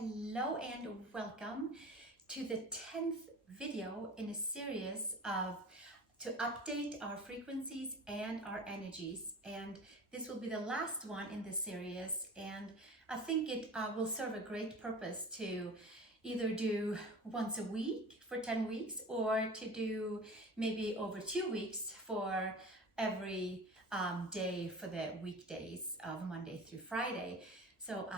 Hello and welcome to the 10th video in a series of to update our frequencies and our energies, and this will be the last one in this series, and I think it will serve a great purpose to either do once a week for 10 weeks or to do maybe over 2 weeks for every day for the weekdays of Monday through Friday. So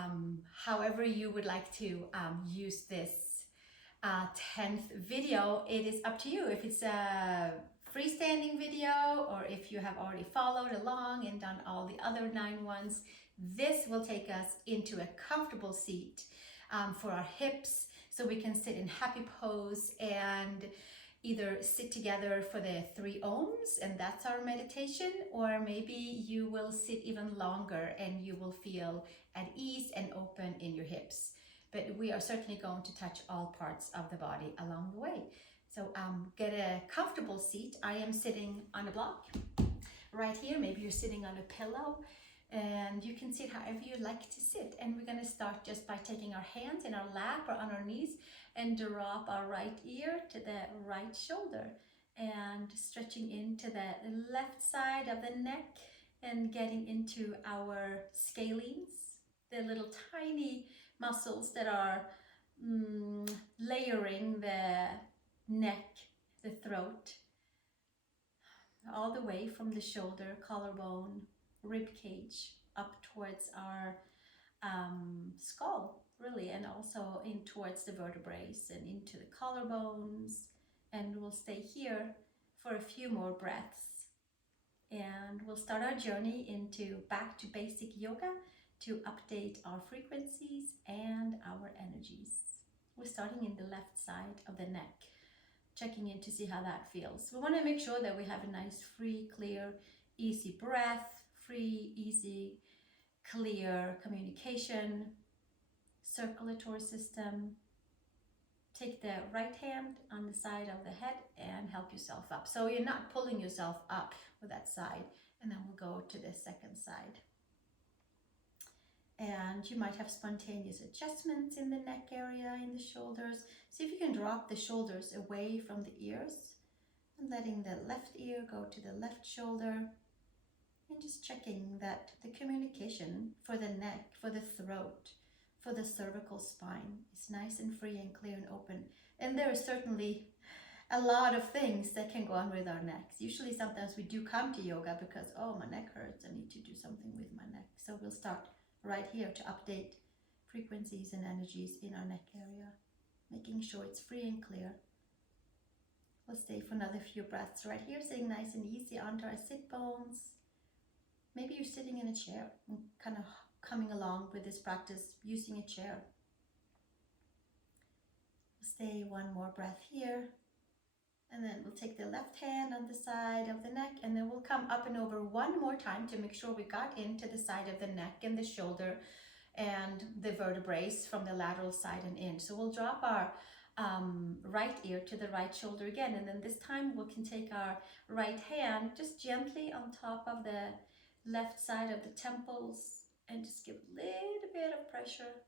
however you would like to use this 10th video, it is up to you. If it's a freestanding video or if you have already followed along and done all the other 9 ones, this will take us into a comfortable seat for our hips so we can sit in happy pose and either sit together for the 3 ohms, and that's our meditation, or maybe you will sit even longer and you will feel at ease and open in your hips. But we are certainly going to touch all parts of the body along the way. So get a comfortable seat. I am sitting on a block right here. Maybe you're sitting on a pillow, and you can sit however you like to sit. And we're going to start just by taking our hands in our lap or on our knees and drop our right ear to the right shoulder and stretching into the left side of the neck and getting into our scalenes, the little tiny muscles that are layering the neck, the throat, all the way from the shoulder, collarbone, rib cage up towards our skull, really, and also in towards the vertebrae and into the collarbones. And we'll stay here for a few more breaths, and we'll start our journey into back to basic yoga to update our frequencies and our energies. We're starting in the left side of the neck, checking in to see how that feels. We want to make sure that we have a nice, free, clear, easy breath, free, easy, clear communication, circulatory system. Take the right hand on the side of the head and help yourself up. So you're not pulling yourself up with that side. And then we'll go to the second side. And you might have spontaneous adjustments in the neck area, in the shoulders. See if you can drop the shoulders away from the ears and letting the left ear go to the left shoulder. And just checking that the communication for the neck, for the throat, for the cervical spine is nice and free and clear and open. And there is certainly a lot of things that can go on with our necks. Usually sometimes we do come to yoga because, oh, my neck hurts, I need to do something with my neck. So we'll start right here to update frequencies and energies in our neck area, making sure it's free and clear. We'll stay for another few breaths right here, sitting nice and easy onto our sit bones. Maybe you're sitting in a chair and kind of coming along with this practice using a chair. We'll stay one more breath here, and then we'll take the left hand on the side of the neck, and then we'll come up and over one more time to make sure we got into the side of the neck and the shoulder and the vertebrae from the lateral side and in. So we'll drop our right ear to the right shoulder again, and then this time we can take our right hand just gently on top of the left side of the temples and just give a little bit of pressure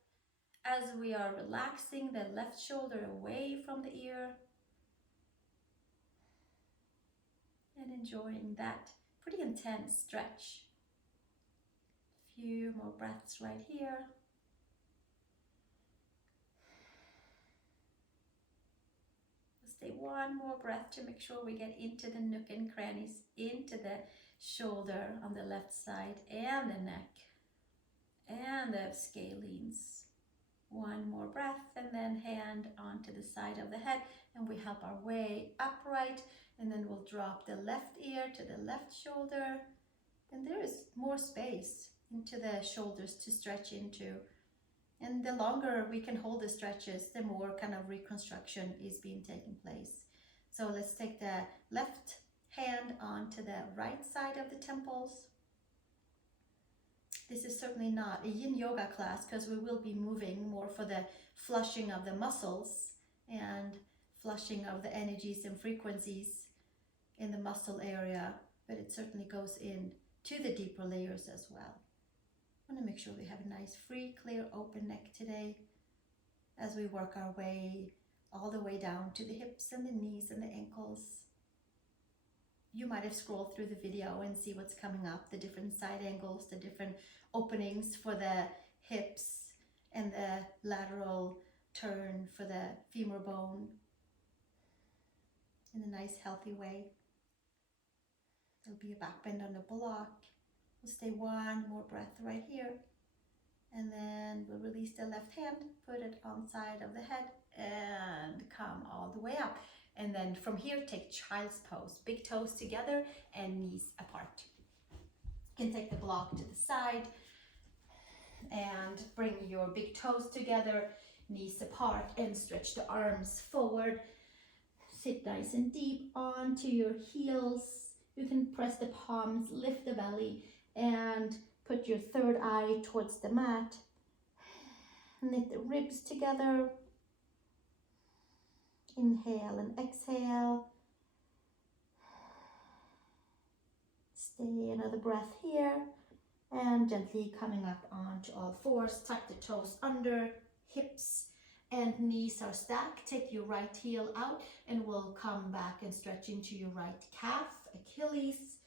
as we are relaxing the left shoulder away from the ear and enjoying that pretty intense stretch. A few more breaths right here. Stay one more breath to make sure we get into the nook and crannies, into the shoulder on the left side and the neck and the scalenes. One more breath, and then hand onto the side of the head, and we help our way upright, and then we'll drop the left ear to the left shoulder, and there is more space into the shoulders to stretch into. And the longer we can hold the stretches, the more kind of reconstruction is being taken place. So let's take the left hand onto the right side of the temples. This is certainly not a yin yoga class because we will be moving more for the flushing of the muscles and flushing of the energies and frequencies in the muscle area, but it certainly goes in to the deeper layers as well. I want to make sure we have a nice, free, clear, open neck today. as we work our way all the way down to the hips and the knees and the ankles. You might have scrolled through the video and see what's coming up, the different side angles, the different openings for the hips and the lateral turn for the femur bone in a nice healthy way. There'll be a back bend on the block. We'll stay one more breath right here. And then we'll release the left hand, put it on side of the head and come all the way up. And then from here, take child's pose. Big toes together and knees apart. You can take the block to the side and bring your big toes together, knees apart, and stretch the arms forward. Sit nice and deep onto your heels. You can press the palms, lift the belly, and put your third eye towards the mat. Knit the ribs together. Inhale and exhale. Stay another breath here. And gently coming up onto all fours. Tuck the toes under, hips and knees are stacked. Take your right heel out and we'll come back and stretch into your right calf, Achilles,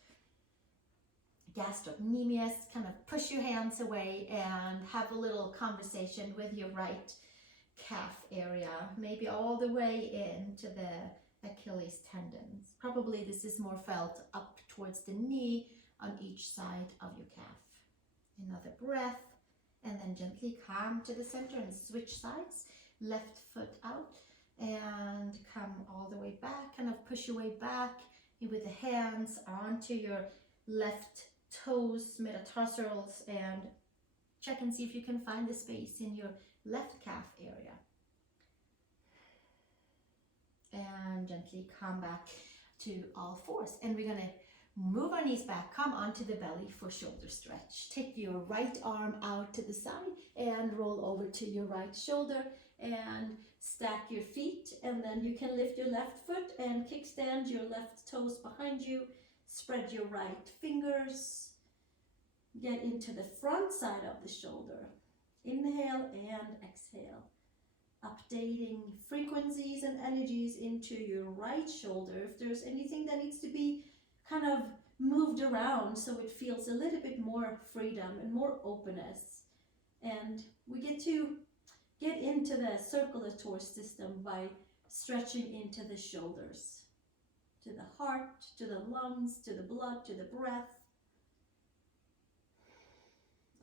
gastrocnemius. Kind of push your hands away and have a little conversation with your right calf area, maybe all the way into the Achilles tendons. Probably this is more felt up towards the knee on each side of your calf. Another breath, and then gently come to the center and switch sides. Left foot out and come all the way back. Kind of push your way back with the hands onto your left toes, metatarsals, and check and see if you can find the space in your left calf area. And gently come back to all fours. And we're going to move our knees back, come onto the belly for shoulder stretch. Take your right arm out to the side and roll over to your right shoulder and stack your feet. And then you can lift your left foot and kickstand your left toes behind you. Spread your right fingers. Get into the front side of the shoulder. Inhale and exhale. Updating frequencies and energies into your right shoulder. If there's anything that needs to be kind of moved around so it feels a little bit more freedom and more openness. And we get to get into the circulatory system by stretching into the shoulders, to the heart, to the lungs, to the blood, to the breath.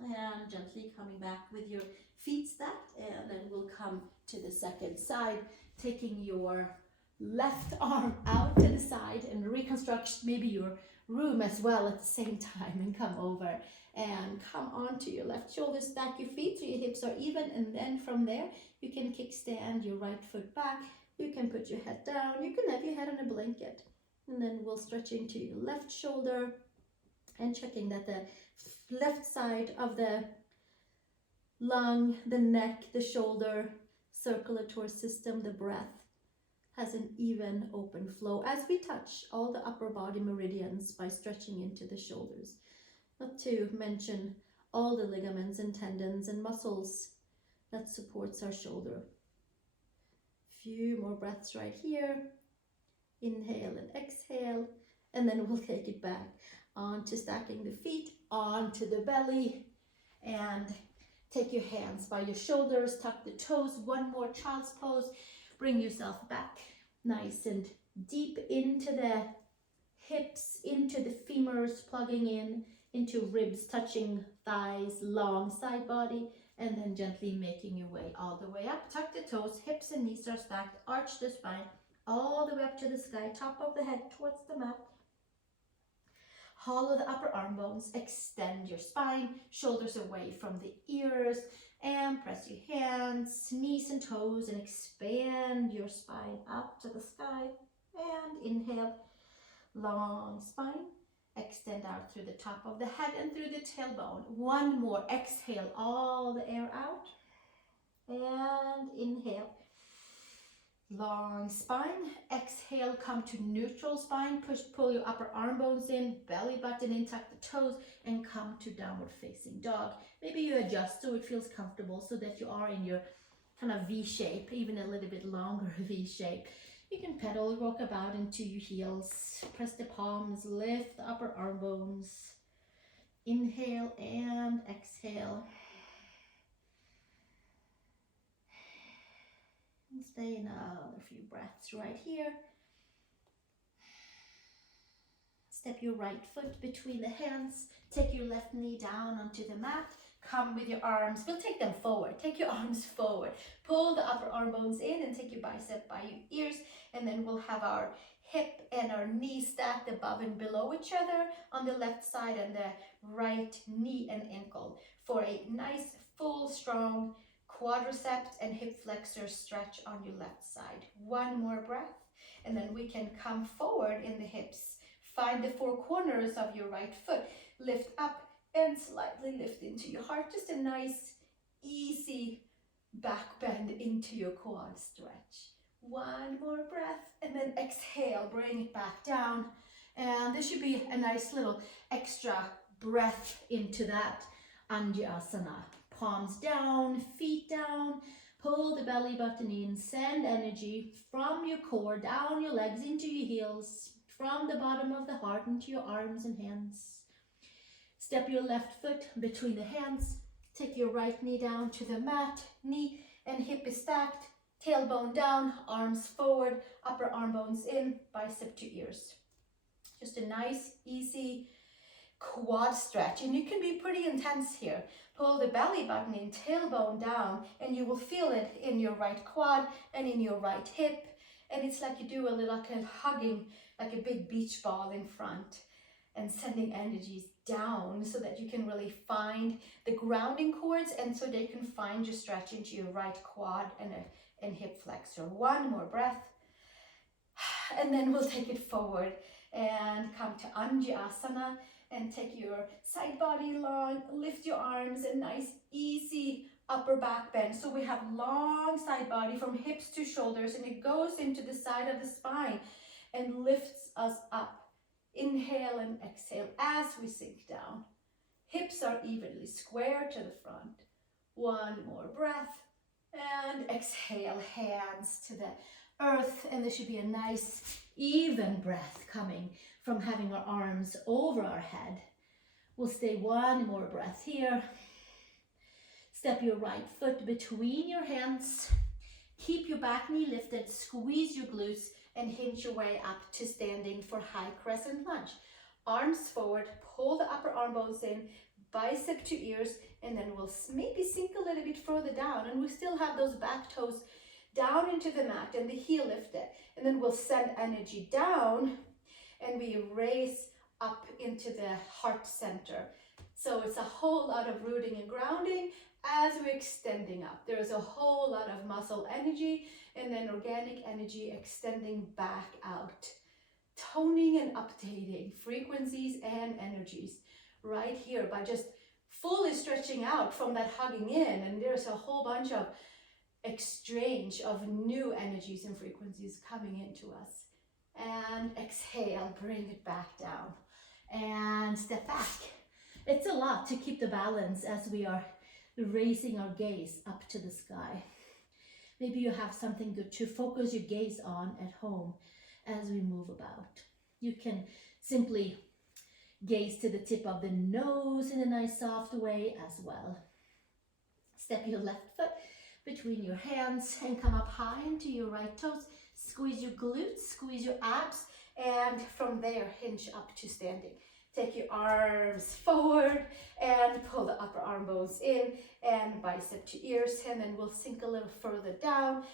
And gently coming back with your feet stacked, and then we'll come to the second side, taking your left arm out to the side and reconstruct maybe your room as well at the same time, and come over and come onto your left shoulder. Stack your feet so your hips are even, and then from there you can kickstand your right foot back. You can put your head down. You can have your head on a blanket, and then we'll stretch into your left shoulder and checking that the left side of the lung, the neck, the shoulder, circulatory system, the breath has an even open flow as we touch all the upper body meridians by stretching into the shoulders. Not to mention all the ligaments and tendons and muscles that supports our shoulder. Few more breaths right here. Inhale and exhale, and then we'll take it back onto stacking the feet, onto the belly, and take your hands by your shoulders, tuck the toes, one more child's pose. Bring yourself back nice and deep into the hips, into the femurs, plugging in, into ribs, touching thighs, long side body, and then gently making your way all the way up. Tuck the toes, hips and knees are stacked, arch the spine, all the way up to the sky, top of the head towards the mat. Hollow the upper arm bones, extend your spine, shoulders away from the ears, and press your hands, knees and toes, and expand your spine up to the sky. And inhale, long spine, extend out through the top of the head and through the tailbone. One more, exhale all the air out, and inhale. Long spine, exhale, come to neutral spine, pull your upper arm bones in, belly button in, tuck the toes, and come to downward facing dog. Maybe you adjust so it feels comfortable, so that you are in your kind of V shape, even a little bit longer V shape. You can pedal, rock about into your heels, press the palms, lift the upper arm bones. Inhale and exhale. And stay another few breaths right here. Step your right foot between the hands. Take your left knee down onto the mat. Come with your arms. We'll take them forward. Take your arms forward. Pull the upper arm bones in and take your bicep by your ears. And then we'll have our hip and our knee stacked above and below each other on the left side and the right knee and ankle for a nice, full, strong quadriceps and hip flexor stretch on your left side. One more breath. And then we can come forward in the hips. Find the four corners of your right foot. Lift up and slightly lift into your heart. Just a nice, easy back bend into your quad stretch. One more breath and then exhale, bring it back down. And there should be a nice little extra breath into that Anjaneyasana. Palms down, feet down, pull the belly button in, send energy from your core down your legs into your heels, from the bottom of the heart into your arms and hands. Step your left foot between the hands, take your right knee down to the mat, knee and hip is stacked, tailbone down, arms forward, upper arm bones in, bicep to ears. Just a nice, easy quad stretch, and you can be pretty intense here. Pull the belly button in, tailbone down, and you will feel it in your right quad and in your right hip. And it's like you do a little kind of hugging, like a big beach ball in front, and sending energies down so that you can really find the grounding cords and so they can find your stretch into your right quad and hip flexor. One more breath. And then we'll take it forward and come to Anjaneyasana and take your side body long, lift your arms, a nice easy upper back bend. So we have long side body from hips to shoulders, and it goes into the side of the spine and lifts us up. Inhale and exhale as we sink down. Hips are evenly square to the front. One more breath and exhale, hands to the earth, and there should be a nice even breath coming from having our arms over our head. We'll stay one more breath here. Step your right foot between your hands. Keep your back knee lifted, squeeze your glutes, and hinge your way up to standing for high crescent lunge. Arms forward, pull the upper arm bones in, bicep to ears, and then we'll maybe sink a little bit further down, and we still have those back toes down into the mat and the heel lifted. And then we'll send energy down and we raise up into the heart center. So it's a whole lot of rooting and grounding as we're extending up. There's a whole lot of muscle energy and then organic energy extending back out. Toning and updating frequencies and energies right here by just fully stretching out from that hugging in. And there's a whole bunch of exchange of new energies and frequencies coming into us. And exhale, bring it back down and step back. It's a lot to keep the balance as we are raising our gaze up to the sky. Maybe you have something good to focus your gaze on at home as we move about. You can simply gaze to the tip of the nose in a nice soft way as well. Step your left foot between your hands and come up high into your right toes. Squeeze your glutes, squeeze your abs, and from there hinge up to standing. Take your arms forward and pull the upper arm bones in and bicep to ears, and then we'll sink a little further down.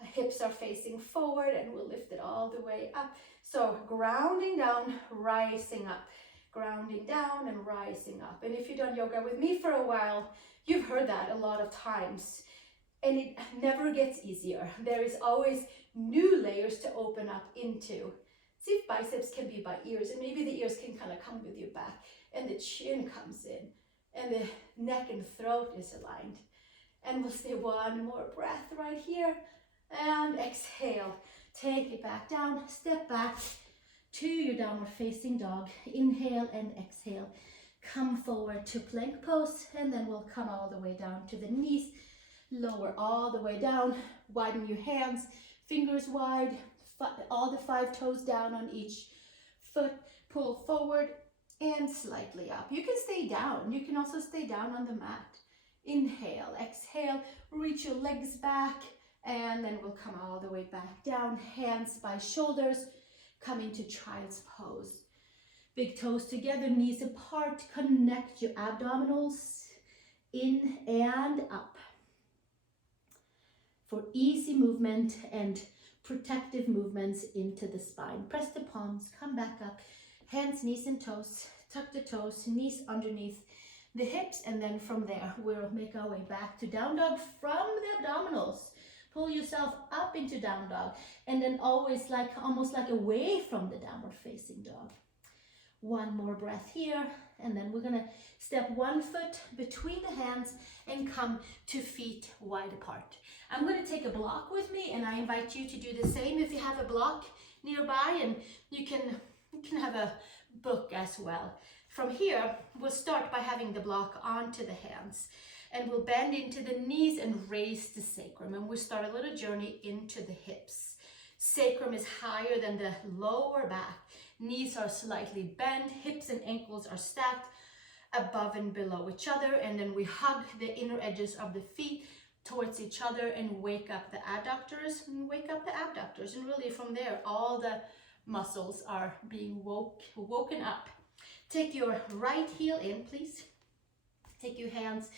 Hips are facing forward and we'll lift it all the way up. So grounding down, rising up. Grounding down and rising up. And if you've done yoga with me for a while, you've heard that a lot of times. And it never gets easier. There is always new layers to open up into. See if biceps can be by ears, and maybe the ears can kind of come with your back, and the chin comes in, and the neck and throat is aligned. And we'll stay one more breath right here, and exhale. Take it back down, step back to your downward facing dog. Inhale and exhale. Come forward to plank pose, and then we'll come all the way down to the knees. Lower all the way down. Widen your hands, fingers wide, all the 5 toes down on each foot. Pull forward and slightly up. You can stay down. You can also stay down on the mat. Inhale, exhale, reach your legs back, and then we'll come all the way back down. Hands by shoulders, come into child's pose. Big toes together, knees apart. Connect your abdominals in and up. For easy movement and protective movements into the spine. Press the palms, come back up. Hands, knees and toes. Tuck the toes, knees underneath the hips, and then from there we'll make our way back to down dog from the abdominals. Pull yourself up into down dog, and then always almost like away from the downward facing dog. One more breath here, and then we're gonna step 1 foot between the hands and come to feet wide apart. I'm gonna take a block with me, and I invite you to do the same if you have a block nearby, and you can have a book as well. From here, we'll start by having the block onto the hands, and we'll bend into the knees and raise the sacrum, and we'll start a little journey into the hips. Sacrum is higher than the lower back. Knees are slightly bent, hips and ankles are stacked above and below each other, and then we hug the inner edges of the feet towards each other and wake up the adductors, and really from there all the muscles are being woken up. Take your right heel in, please. Take your hands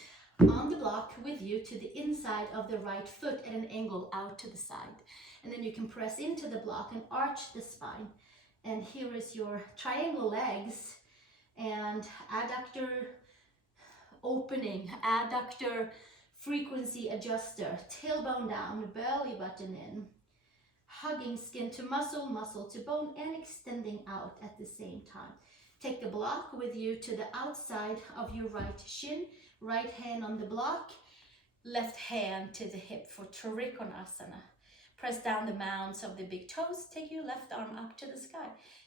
on the block with you to the inside of the right foot at an angle out to the side. And then you can press into the block and arch the spine. And here is your triangle legs and adductor opening, adductor frequency adjuster, tailbone down, belly button in, hugging skin to muscle, muscle to bone, and extending out at the same time. Take the block with you to the outside of your right shin, right hand on the block, left hand to the hip for Trikonasana. Press down the mounds of the big toes, take your left arm up to the sky.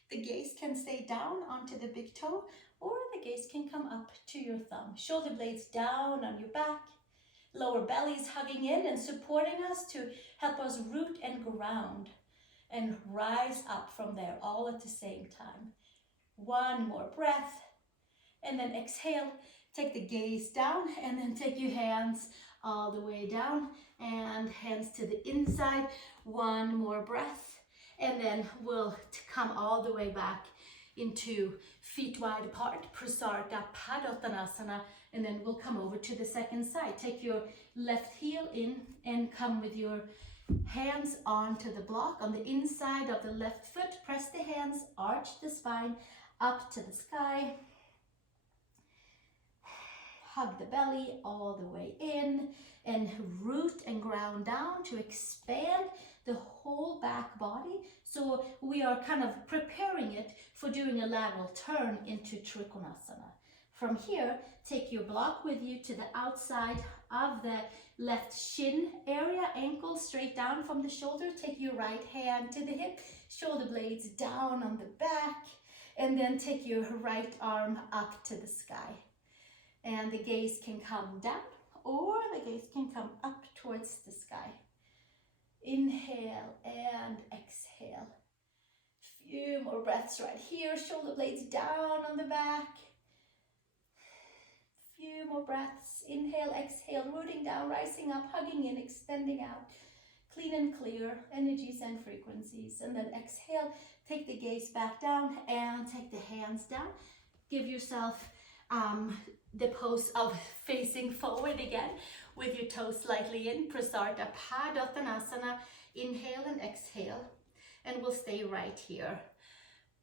The gaze can stay down onto the big toe, or the gaze can come up to your thumb. Shoulder blades down on your back, lower bellies hugging in and supporting us to help us root and ground and rise up from there all at the same time. One more breath, and then exhale. Take the gaze down, and then take your hands all the way down and hands to the inside. One more breath, and then we'll come all the way back into feet wide apart, Prasarita, Padottanasana, and then we'll come over to the second side. Take your left heel in and come with your hands onto the block on the inside of the left foot. Press the hands, arch the spine up to the sky. Hug the belly all the way in and root and ground down to expand the whole back body. So we are kind of preparing it for doing a lateral turn into Trikonasana. From here, take your block with you to the outside of the left shin area, ankle straight down from the shoulder. Take your right hand to the hip, shoulder blades down on the back, and then take your right arm up to the sky. And the gaze can come down, or the gaze can come up towards the sky. Inhale and exhale. Few more breaths right here, shoulder blades down on the back. Few more breaths. Inhale, exhale, rooting down, rising up, hugging in, extending out. Clean and clear energies and frequencies. And then exhale, take the gaze back down and take the hands down. Give yourself the pose of facing forward again with your toes slightly in, Prasarita, Padottanasana. Inhale and exhale, and we'll stay right here.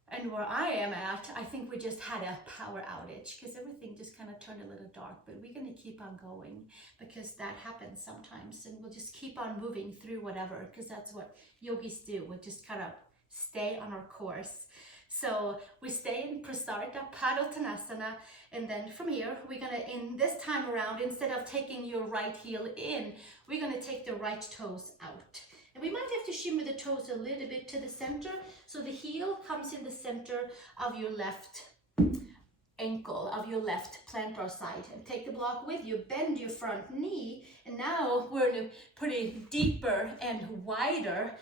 And where I am at, I think we just had a power outage because everything just kind of turned a little dark, but we're going to keep on going because that happens sometimes, and we'll just keep on moving through whatever, because that's what yogis do. We just kind of stay on our course. So we stay in Prasarita, Padottanasana, and then from here, we're gonna, in this time around, instead of taking your right heel in, we're gonna take the right toes out. And we might have to shimmy the toes a little bit to the center, so the heel comes in the center of your left ankle of your left plantar side, and take the block with you. Bend your front knee, and now we're in a pretty deeper and wider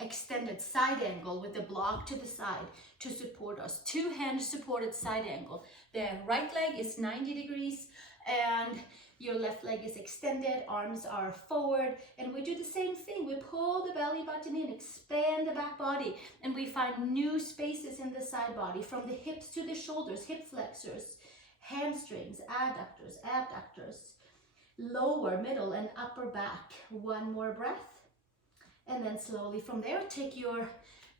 extended side angle with the block to the side to support us. Two hand supported side angle. The right leg is 90 degrees and your left leg is extended, arms are forward, and we do the same thing. We pull the belly button in, expand the back body, and we find new spaces in the side body, from the hips to the shoulders, hip flexors, hamstrings, adductors, abductors, lower, middle, and upper back. One more breath, and then slowly from there, take your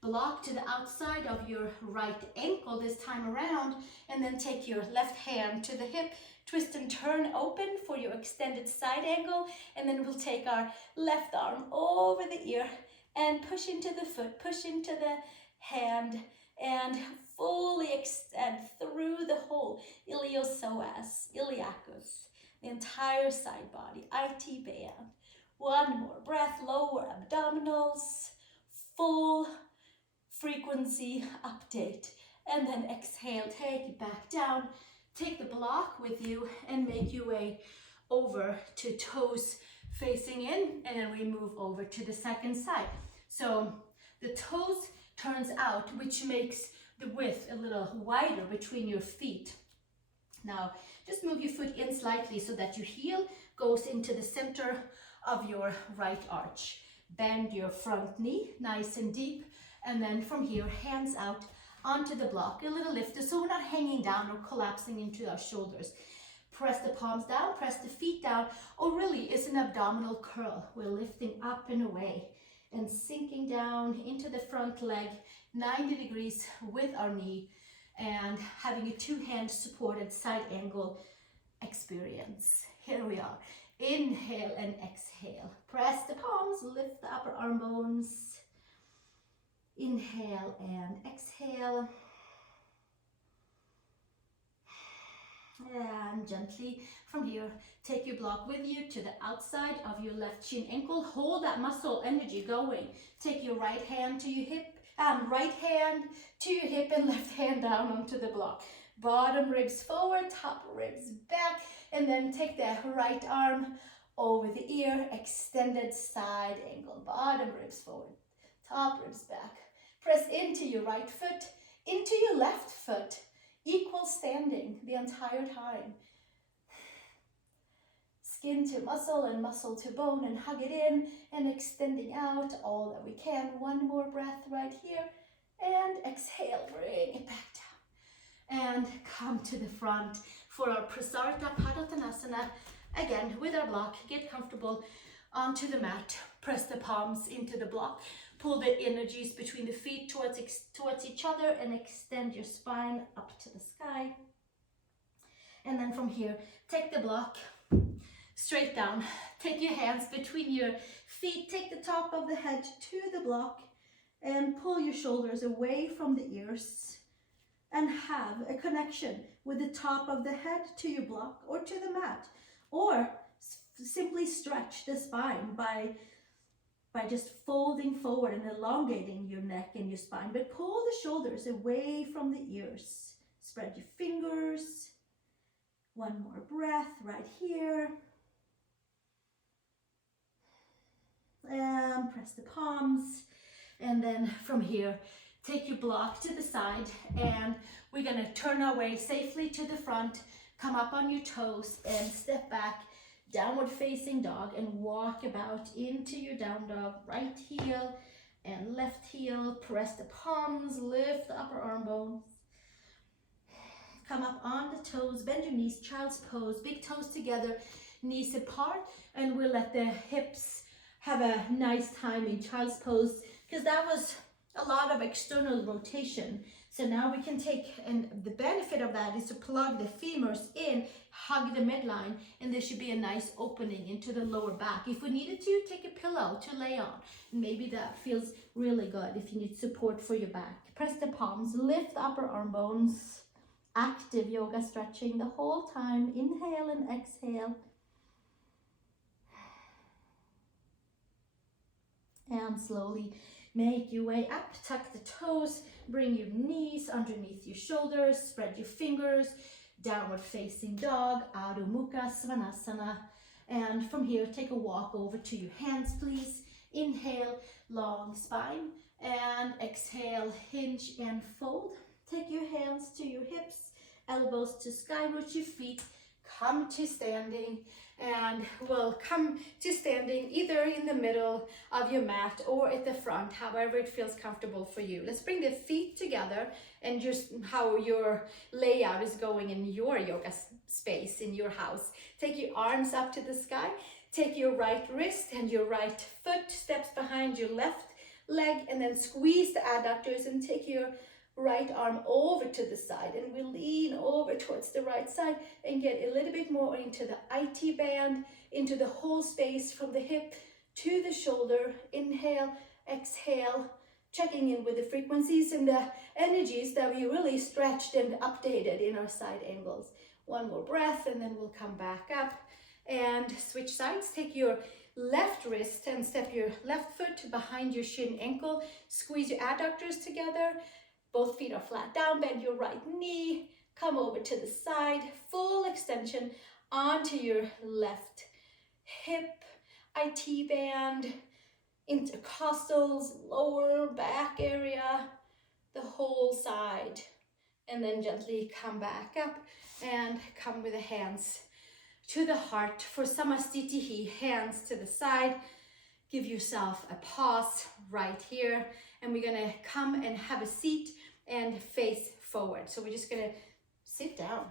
block to the outside of your right ankle this time around, and then take your left hand to the hip, twist and turn open for your extended side angle, and then we'll take our left arm over the ear and push into the foot, push into the hand, and fully extend through the whole iliopsoas, iliacus, the entire side body, IT band. One more breath, lower abdominals, full frequency update, and then exhale, take it back down. Take the block with you and make your way over to toes facing in, and then we move over to the second side. So the toes turns out, which makes the width a little wider between your feet. Now just move your foot in slightly so that your heel goes into the center of your right arch. Bend your front knee nice and deep, and then from here, hands out onto the block, a little lift, so we're not hanging down or collapsing into our shoulders. Press the palms down, press the feet down, or really it's an abdominal curl. We're lifting up and away and sinking down into the front leg, 90 degrees with our knee, and having a two-hand supported side angle experience. Here we are. Inhale and exhale. Press the palms, lift the upper arm bones. Inhale and exhale. And gently from here, take your block with you to the outside of your left shin ankle. Hold that muscle energy going. Take your right hand to your hip, right hand to your hip, and left hand down onto the block. Bottom ribs forward, top ribs back, and then take the right arm over the ear, extended side angle. Bottom ribs forward, top ribs back. Press into your right foot, into your left foot, equal standing the entire time. Skin to muscle and muscle to bone, and hug it in and extending out all that we can. One more breath right here, and exhale, bring it back down. And come to the front for our Prasarita Padottanasana. Again, with our block, get comfortable onto the mat. Press the palms into the block. Pull the energies between the feet towards each other, and extend your spine up to the sky. And then from here, take the block straight down. Take your hands between your feet. Take the top of the head to the block and pull your shoulders away from the ears, and have a connection with the top of the head to your block or to the mat, or simply stretch the spine by just folding forward and elongating your neck and your spine, but pull the shoulders away from the ears. Spread your fingers. One more breath right here. And press the palms. And then from here, take your block to the side, and we're gonna turn our way safely to the front, come up on your toes and step back, downward facing dog, and walk about into your down dog. Right heel and left heel, press the palms, lift the upper arm bones. Come up on the toes, bend your knees, child's pose, big toes together, knees apart, and we'll let the hips have a nice time in child's pose, because that was a lot of external rotation. So now we can take, and the benefit of that is to plug the femurs in, hug the midline, and there should be a nice opening into the lower back. If we needed to, take a pillow to lay on. Maybe that feels really good if you need support for your back. Press the palms, lift the upper arm bones. Active yoga stretching the whole time. Inhale and exhale. And slowly Make your way up, tuck the toes, bring your knees underneath your shoulders, spread your fingers, downward facing dog, Adho Mukha Svanasana. And from here, take a walk over to your hands, please. Inhale, long spine, and exhale, hinge and fold. Take your hands to your hips, elbows to sky, root your feet, come to standing, and we'll come to standing either in the middle of your mat or at the front, however it feels comfortable for you. Let's bring the feet together and just how your layout is going in your yoga space in your house. Take your arms up to the sky, take your right wrist and your right foot steps behind your left leg, and then squeeze the adductors and take your right arm over to the side, and we lean over towards the right side and get a little bit more into the IT band, into the whole space from the hip to the shoulder. Inhale, exhale, checking in with the frequencies and the energies that we really stretched and updated in our side angles. One more breath and then we'll come back up and switch sides. Take your left wrist and step your left foot behind your shin ankle. Squeeze your adductors together. Both feet are flat down. Bend your right knee. Come over to the side. Full extension onto your left hip. IT band. Intercostals. Lower back area. The whole side. And then gently come back up and come with the hands to the heart for Samastitihi, hands to the side. Give yourself a pause right here, and we're gonna come and have a seat and face forward. So we're just gonna sit down,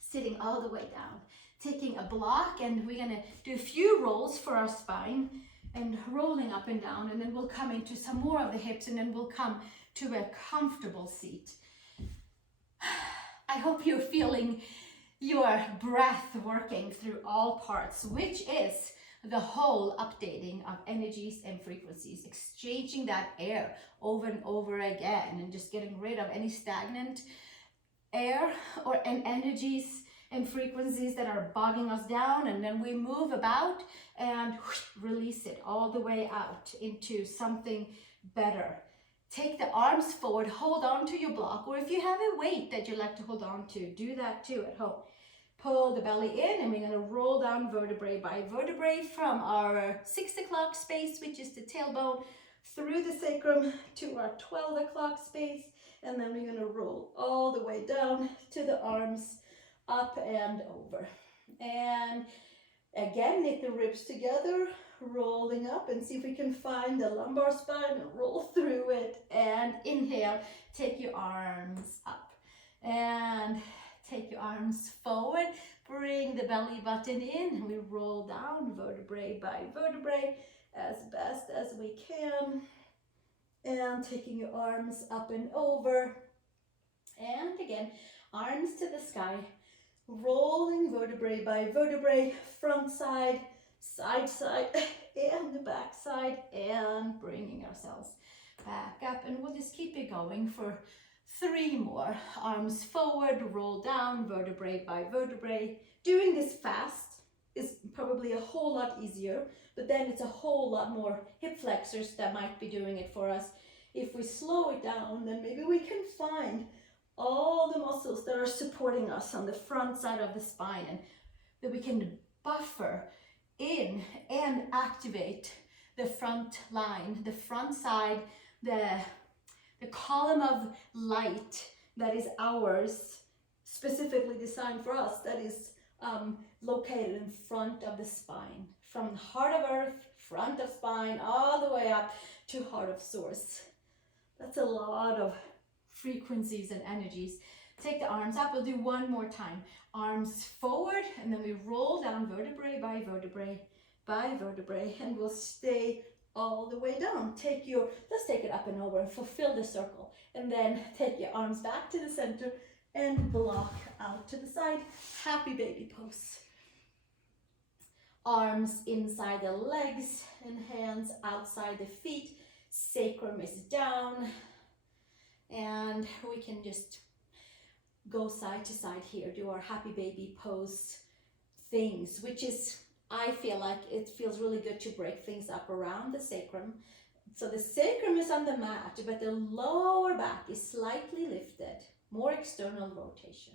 sitting all the way down, taking a block, and we're gonna do a few rolls for our spine and rolling up and down, and then we'll come into some more of the hips, and then we'll come to a comfortable seat. I hope you're feeling your breath working through all parts, which is the whole updating of energies and frequencies, exchanging that air over and over again and just getting rid of any stagnant air and energies and frequencies that are bogging us down, and then we move about and release it all the way out into something better. Take the arms forward, hold on to your block, or if you have a weight that you like to hold on to, do that too at home. Pull the belly in, and we're going to roll down vertebrae by vertebrae from our 6 o'clock space, which is the tailbone, through the sacrum to our 12 o'clock space, and then we're going to roll all the way down to the arms, up and over. And again, knit the ribs together, rolling up, and see if we can find the lumbar spine and roll through it. And inhale, take your arms up and take your arms forward, bring the belly button in, and we roll down vertebrae by vertebrae as best as we can, and taking your arms up and over, and again, arms to the sky, rolling vertebrae by vertebrae, front side, side side, and the back side, and bringing ourselves back up. And we'll just keep it going for 3 more. Arms forward, roll down, vertebrae by vertebrae. Doing this fast is probably a whole lot easier, but then it's a whole lot more hip flexors that might be doing it for us. If we slow it down, then maybe we can find all the muscles that are supporting us on the front side of the spine, and that we can buffer in and activate the front line, the front side, the column of light that is ours, specifically designed for us, that is located in front of the spine, from heart of earth, front of spine, all the way up to heart of source. That's a lot of frequencies and energies. Take the arms up. We'll do one more time. Arms forward, and then we roll down vertebrae by vertebrae by vertebrae, and we'll stay all the way down. Let's take it up and over and fulfill the circle, and then take your arms back to the center and block out to the side. Happy baby pose. Arms inside the legs and hands outside the feet. Sacrum is down, and we can just go side to side here, do our happy baby pose things, which is, I feel like it feels really good to break things up around the sacrum, So the sacrum is on the mat, but the lower back is slightly lifted, more external rotation.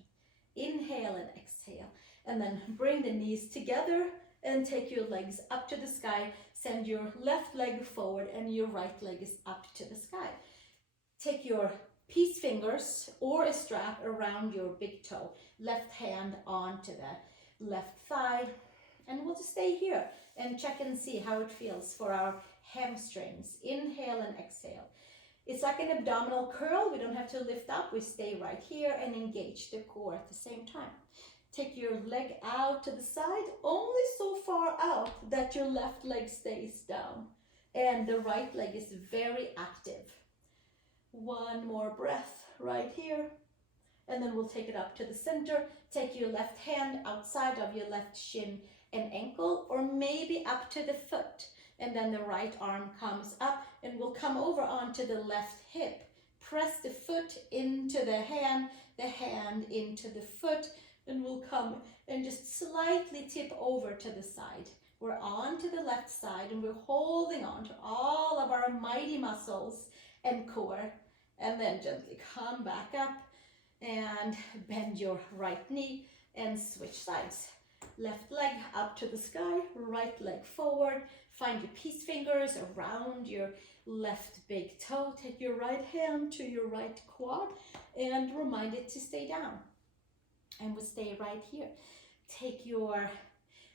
Inhale and exhale, and then bring the knees together and take your legs up to the sky. Send your left leg forward and your right leg is up to the sky. Take your peace fingers or a strap around your big toe, left hand onto the left thigh, and we'll just stay here and check and see how it feels for our hamstrings. Inhale and exhale. It's like an abdominal curl. We don't have to lift up. We stay right here and engage the core at the same time. Take your leg out to the side, only so far out that your left leg stays down and the right leg is very active. One more breath right here, and then we'll take it up to the center. Take your left hand outside of your left shin and ankle, or maybe up to the foot, and then the right arm comes up and we'll come over onto the left hip. Press the foot into the hand into the foot, and we'll come and just slightly tip over to the side. We're on to the left side and we're holding on to all of our mighty muscles and core, and then gently come back up and bend your right knee and switch sides. Left leg up to the sky, right leg forward. Find your peace fingers around your left big toe. Take your right hand to your right quad and remind it to stay down. And we'll stay right here. Take your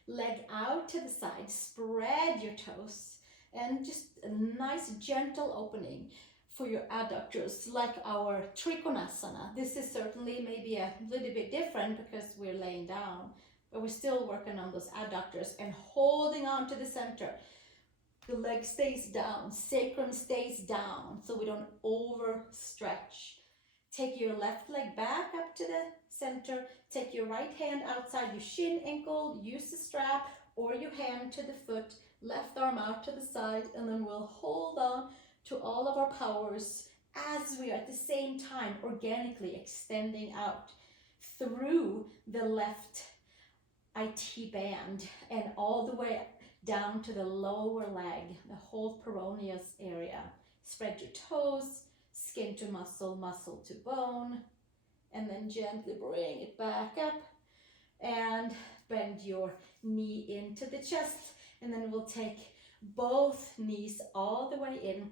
leg out to the side, spread your toes, and just a nice gentle opening for your adductors, like our Trikonasana. This is certainly maybe a little bit different because we're laying down, but we're still working on those adductors and holding on to the center. The leg stays down, sacrum stays down, so we don't overstretch. Take your left leg back up to the center. Take your right hand outside your shin, ankle. Use the strap or your hand to the foot. Left arm out to the side, and then we'll hold on to all of our powers as we are at the same time organically extending out through the left IT band and all the way down to the lower leg, the whole peroneus area. Spread your toes, skin to muscle, muscle to bone, and then gently bring it back up and bend your knee into the chest, and then we'll take both knees all the way in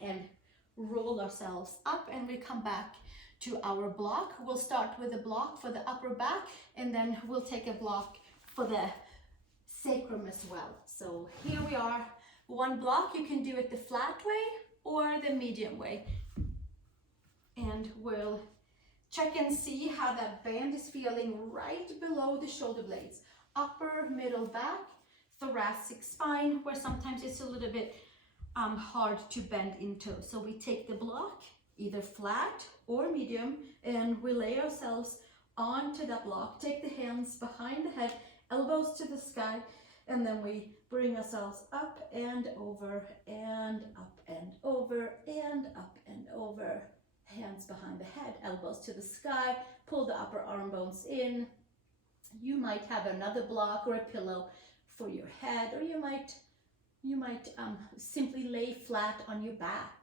and roll ourselves up, and we come back to our block. We'll start with a block for the upper back, and then we'll take a block for the sacrum as well. So here we are, one block. You can do it the flat way or the medium way, and we'll check and see how that band is feeling right below the shoulder blades, upper, middle, back, thoracic spine, where sometimes it's a little bit hard to bend into. So we take the block, either flat or medium, and we lay ourselves onto that block. Take the hands behind the head, elbows to the sky, and then we bring ourselves up and over and up and over and up and over. Hands behind the head, elbows to the sky, pull the upper arm bones in. You might have another block or a pillow for your head, or you might simply lay flat on your back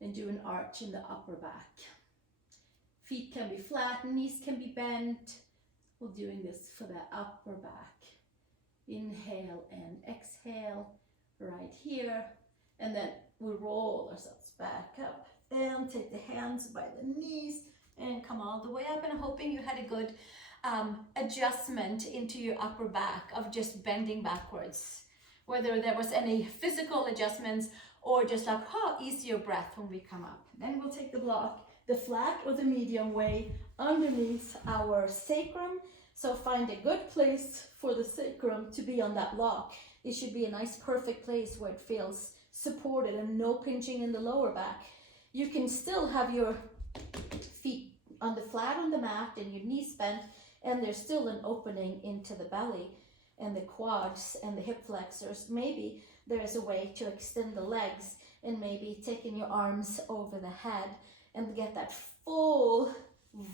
and do an arch in the upper back. Feet can be flat, knees can be bent. We're doing this for the upper back. Inhale and exhale right here, and then we roll ourselves back up and take the hands by the knees and come all the way up. And I'm hoping you had a good adjustment into your upper back of just bending backwards, whether there was any physical adjustments or just like easier breath when we come up. Then we'll take the block the flat or the medium way underneath our sacrum. So find a good place for the sacrum to be on that block. It should be a nice perfect place where it feels supported and no pinching in the lower back. You can still have your feet on the flat on the mat and your knees bent, and there's still an opening into the belly and the quads and the hip flexors. Maybe there's a way to extend the legs and maybe taking your arms over the head and get that full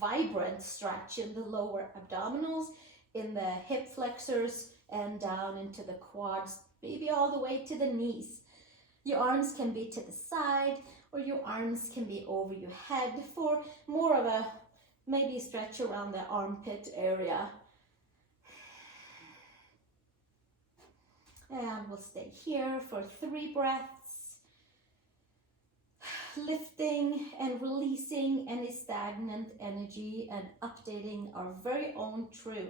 vibrant stretch in the lower abdominals, in the hip flexors, and down into the quads, maybe all the way to the knees. Your arms can be to the side, or your arms can be over your head for more of a maybe stretch around the armpit area. And we'll stay here for 3 breaths, lifting and releasing any stagnant energy and updating our very own true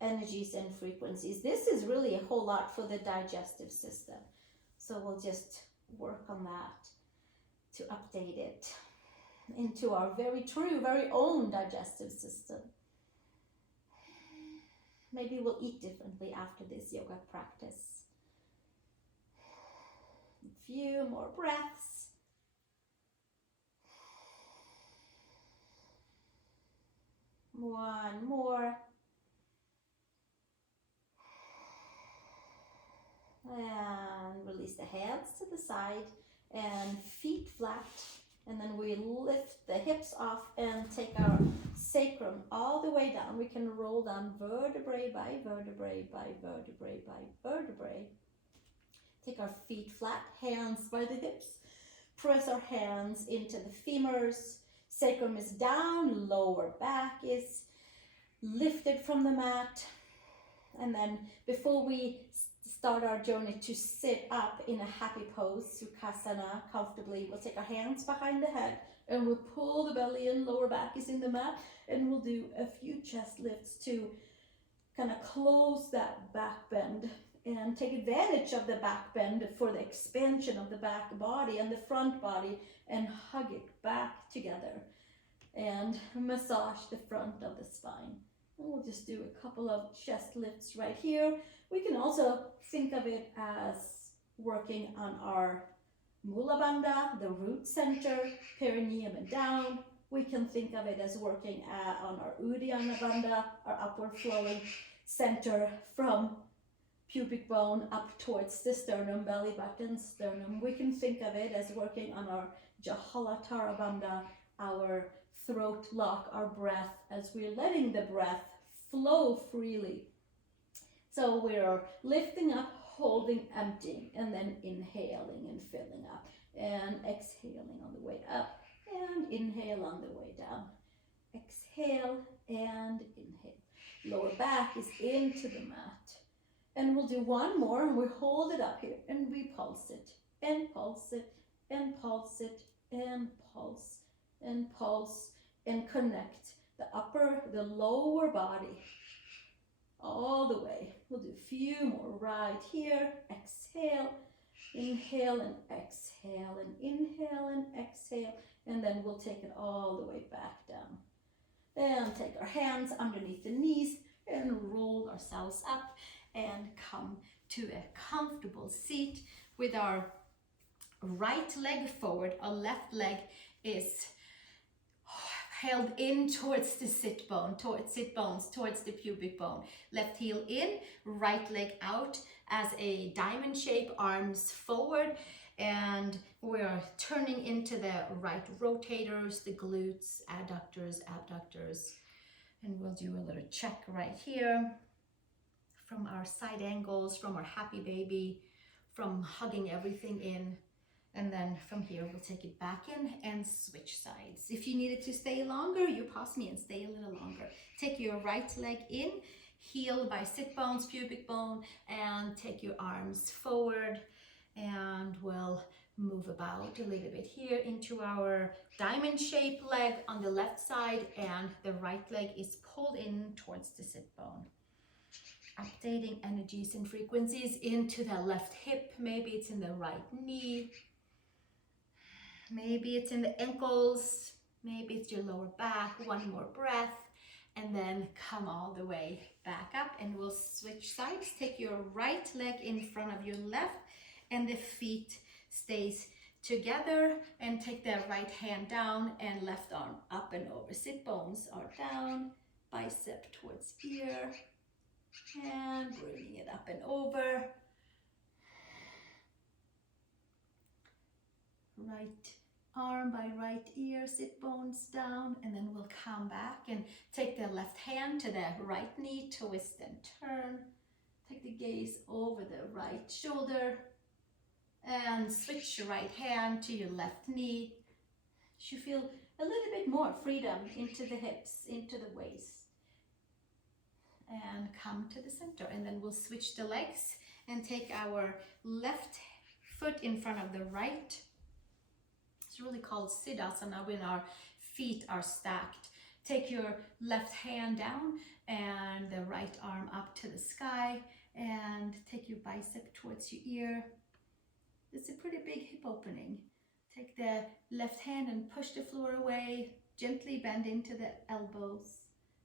energies and frequencies. This is really a whole lot for the digestive system. So we'll just work on that to update it into our very true, very own digestive system. Maybe we'll eat differently after this yoga practice. A few more breaths. One more. And release the hands to the side and feet flat. And then we lift the hips off and take our sacrum all the way down. We can roll down vertebrae by vertebrae by vertebrae by vertebrae. Take our feet flat, hands by the hips. Press our hands into the femurs. Sacrum is down, lower back is lifted from the mat. And then before we start our journey to sit up in a happy pose, Sukhasana, comfortably, we'll take our hands behind the head and we'll pull the belly in, lower back is in the mat, and we'll do a few chest lifts to kind of close that back bend and take advantage of the back bend for the expansion of the back body and the front body, and hug it back together and massage the front of the spine. And we'll just do a couple of chest lifts right here. We can also think of it as working on our Mula Bandha, the root center, perineum and down. We can think of it as working on our Uddiyana Bandha, our upward flowing center from pubic bone up towards the sternum, belly button, sternum. We can think of it as working on our Jahalatara Bandha, our throat lock, our breath, as we're letting the breath flow freely. So we're lifting up, holding, emptying, and then inhaling and filling up, and exhaling on the way up, and inhale on the way down. Exhale and inhale. Lower back is into the mat. And we'll do one more, and we hold it up here, and we pulse it, and pulse it, and pulse it, and pulse, and pulse, and connect the lower body all the way. We'll do a few more right here. Exhale, inhale and exhale, and inhale and exhale, and then we'll take it all the way back down. And take our hands underneath the knees and roll ourselves up and come to a comfortable seat with our right leg forward. Our left leg is held in towards the sit bones, towards the pubic bone. Left heel in, right leg out as a diamond shape, arms forward, and we're turning into the right rotators, the glutes, adductors, abductors. And we'll do a little check right here from our side angles, from our happy baby, from hugging everything in. And then from here, we'll take it back in and switch sides. If you needed to stay longer, you pause me and stay a little longer. Take your right leg in, heel by sit bones, pubic bone, and take your arms forward. And we'll move about a little bit here into our diamond shaped leg on the left side, and the right leg is pulled in towards the sit bone. Updating energies and frequencies into the left hip. Maybe it's in the right knee. Maybe it's in the ankles, maybe it's your lower back. One more breath, and then come all the way back up, and we'll switch sides. Take your right leg in front of your left, and the feet stays together, and take the right hand down and left arm up and over. Sit bones are down, bicep towards ear, and bringing it up and over. Right arm by right ear, sit bones down, and then we'll come back and take the left hand to the right knee, twist and turn. Take the gaze over the right shoulder, And switch your right hand to your left knee. You should feel a little bit more freedom into the hips, into the waist. And come to the center. And then we'll switch the legs and take our left foot in front of the right. It's really called Tadasana when our feet are stacked. Take your left hand down and the right arm up to the sky, and take your bicep towards your ear. It's a pretty big hip opening. Take the left hand and push the floor away. Gently bend into the elbows,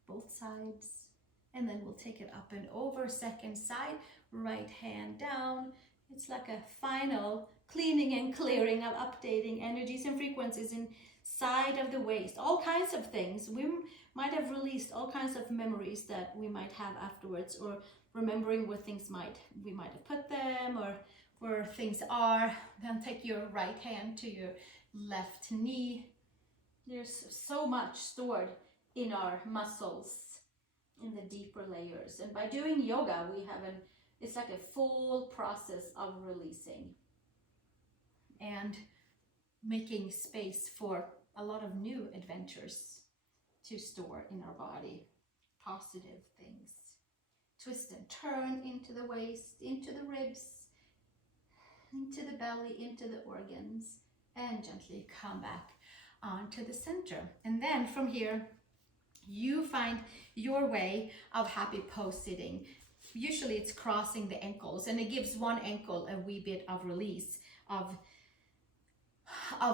both sides. And then we'll take it up and over. Second side, right hand down. It's like a final cleaning and clearing of updating energies and frequencies inside of the waist. All kinds of things. We might have released all kinds of memories that we might have afterwards, or remembering where things we might have put them, or where things are. Then take your right hand to your left knee. There's so much stored in our muscles, in the deeper layers. And by doing yoga, it's like a full process of releasing and making space for a lot of new adventures to store in our body. Positive things. Twist and turn into the waist, into the ribs, into the belly, into the organs, and gently come back onto the center. And then from here, you find your way of happy pose sitting. Usually it's crossing the ankles, and it gives one ankle a wee bit of release of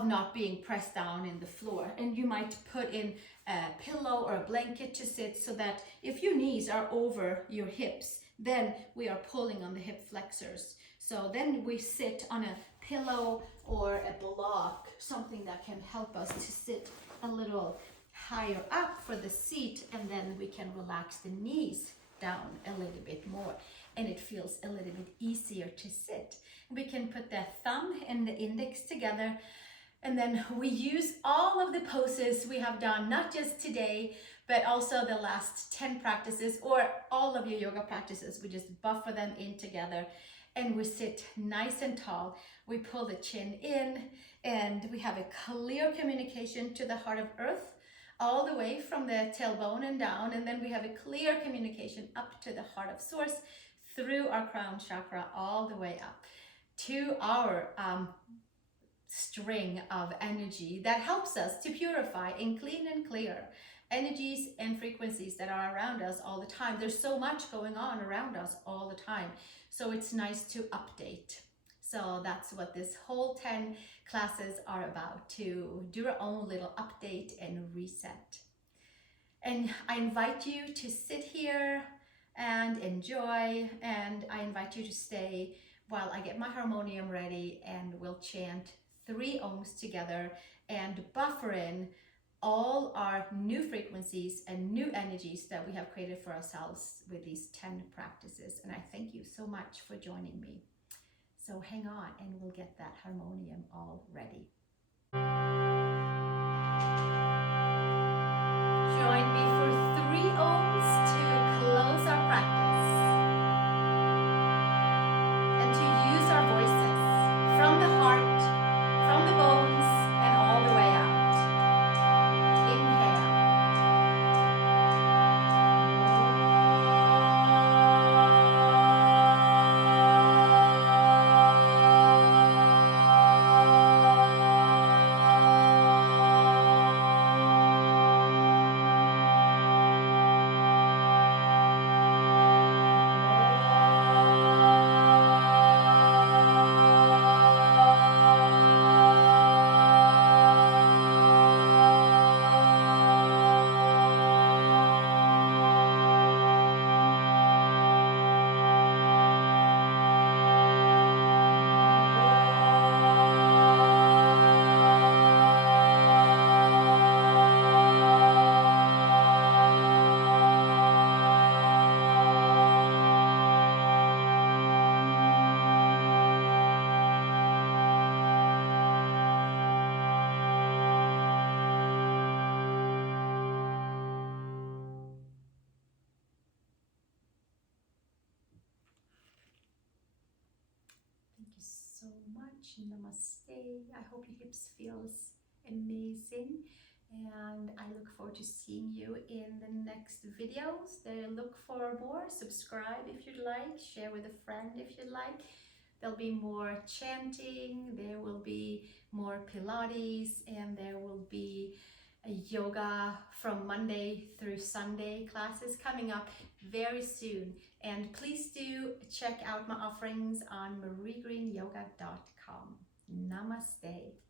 not being pressed down in the floor. And you might put in a pillow or a blanket to sit, so that if your knees are over your hips, then we are pulling on the hip flexors. So then we sit on a pillow or a block, something that can help us to sit a little higher up for the seat, and then we can relax the knees down a little bit more, and it feels a little bit easier to sit. We can put the thumb and the index together, and then we use all of the poses we have done, not just today, but also the last 10 practices, or all of your yoga practices. We just buffer them in together, and we sit nice and tall. We pull the chin in, and we have a clear communication to the heart of earth, all the way from the tailbone and down. And then we have a clear communication up to the heart of source, through our crown chakra, all the way up to our string of energy that helps us to purify and clean and clear energies and frequencies that are around us all the time. There's so much going on around us all the time, so it's nice to update. So that's what this whole 10 classes are about, to do our own little update and reset. And I invite you to sit here and enjoy, and I invite you to stay while I get my harmonium ready, and we'll chant 3 ohms together and buffer in all our new frequencies and new energies that we have created for ourselves with these 10 practices. And I thank you so much for joining me. So hang on, and we'll get that harmonium all ready. Join me for 3 ohms to close our practice, and to use our voices from the heart, from the bones, and all the way out. Inhale. much. Namaste. I hope your hips feels amazing. And I look forward to seeing you in the next videos. Look for more. Subscribe if you'd like. Share with a friend if you'd like. There'll be more chanting. There will be more Pilates. And there will be a yoga from Monday through Sunday classes coming up very soon. And please do check out my offerings on mariegreenyoga.com. Namaste.